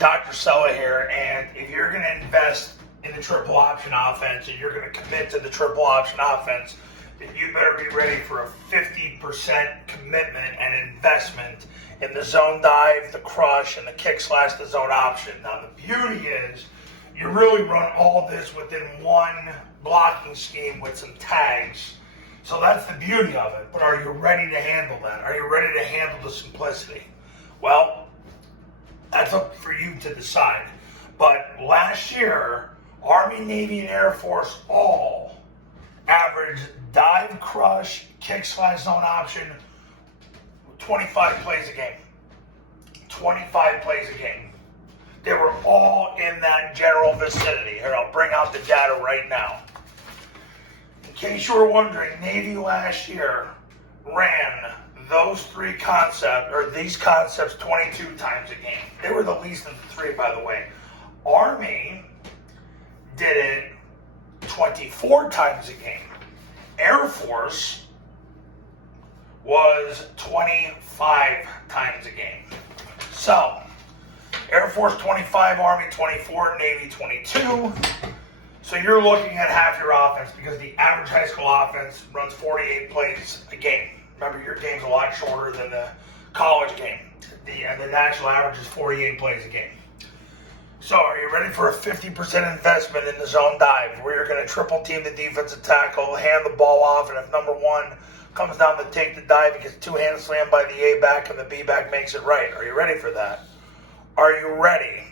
Dr. Sella here, and if you're going to invest in the triple option offense and you're going to commit to the triple option offense, then you better be ready for a 50% commitment and investment in the zone dive, the crush, and the kick slash the zone option. Now, the beauty is you really run all this within one blocking scheme with some tags. So that's the beauty of it. But are you ready to handle that? Are you ready to handle the simplicity? Well, that's up for you to decide. But last year, Army, Navy, and Air Force all averaged dive, crush, kick, slash, zone option, 25 plays a game. 25 plays a game. They were all in that general vicinity. Here, I'll bring out the data right now. In case you were wondering, Navy last year ran these concepts 22 times a game. They were the least of the three, by the way. Army did it 24 times a game. Air Force was 25 times a game. So, Air Force 25, Army 24, Navy 22. So you're looking at half your offense because the average high school offense runs 48 plays a game. Remember, your game's a lot shorter than the college game. The national average is 48 plays a game. So are you ready for a 50% investment in the zone dive where you're going to triple team the defensive tackle, hand the ball off, and if number one comes down to take the dive, he gets two-hand slammed by the A-back and the B-back makes it right? Are you ready for that? Are you ready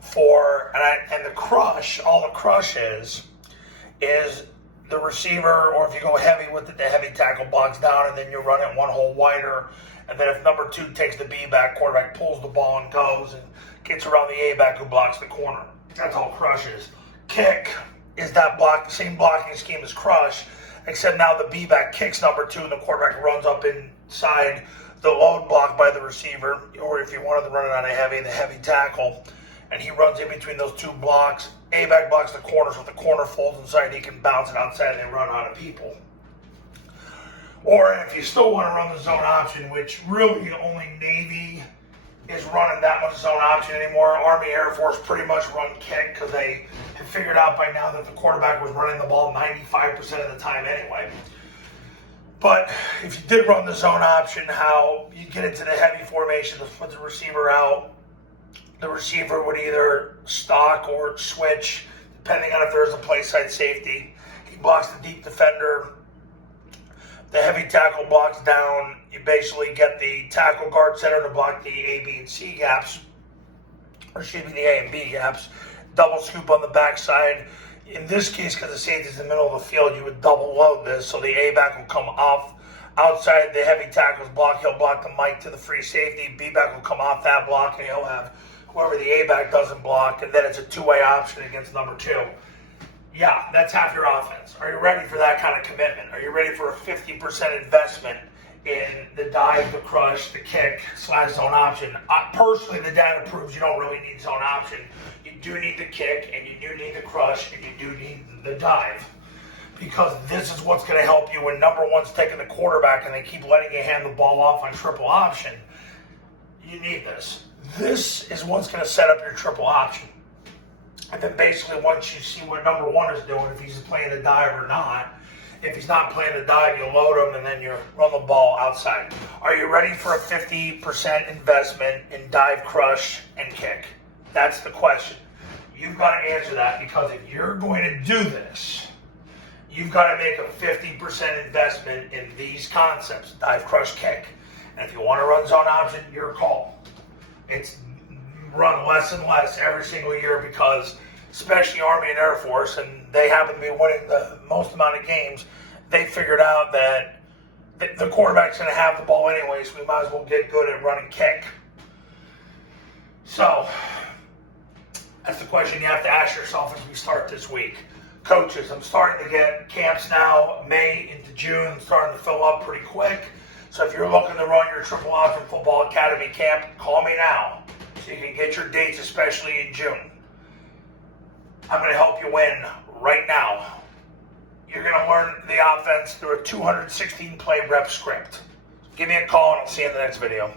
for, and the crush, all the crush is the receiver, or if you go heavy with it, the heavy tackle blocks down and then you run it one hole wider. And then if number two takes the B-back, quarterback pulls the ball and goes and gets around the A-back who blocks the corner. That's all crush is. Kick is that same blocking scheme as crush, except now the B-back kicks number two and the quarterback runs up inside the load block by the receiver, or if you wanted to run it on a heavy, the heavy tackle, and he runs in between those two blocks. A-back blocks the corner, so if the corner folds inside, he can bounce it outside and they run out of people. Or if you still want to run the zone option, which really only Navy is running that much zone option anymore. Army, Air Force pretty much run kick because they have figured out by now that the quarterback was running the ball 95% of the time anyway. But if you did run the zone option, how you get into the heavy formation to put the receiver out, the receiver would either stalk or switch, depending on if there's a play side safety. He blocks the deep defender. The heavy tackle blocks down. You basically get the tackle guard center to block the A, B, and C gaps, or excuse me, the A and B gaps. Double scoop on the backside. In this case, because the safety's in the middle of the field, you would double load this, so the A-back will come off outside the heavy tackle's block. He'll block the mic to the free safety. B-back will come off that block, and he'll have whoever the A-back doesn't block, and then it's a two-way option against number two. Yeah, that's half your offense. Are you ready for that kind of commitment? Are you ready for a 50% investment in the dive, the crush, the kick, slash zone option? Personally, the data proves you don't really need zone option. You do need the kick, and you do need the crush, and you do need the dive. Because this is what's going to help you when number one's taking the quarterback and they keep letting you hand the ball off on triple option. You need this. This is what's going to set up your triple option. And then basically once you see what number one is doing, if he's playing the dive or not, if he's not playing the dive, you load him and then you run the ball outside. Are you ready for a 50% investment in dive, crush, and kick? That's the question. You've got to answer that, because if you're going to do this, you've got to make a 50% investment in these concepts, dive, crush, kick. And if you want to run zone option, your call. It's run less and less every single year because, especially Army and Air Force, and they happen to be winning the most amount of games, they figured out that the quarterback's going to have the ball anyway, so we might as well get good at running kick. So, that's the question you have to ask yourself as we start this week. Coaches, I'm starting to get camps now, May into June. I'm starting to fill up pretty quick. So if you're looking to run your Triple Option Football Academy camp, call me now so you can get your dates, especially in June. I'm going to help you win right now. You're going to learn the offense through a 216 play rep script. Give me a call and I'll see you in the next video.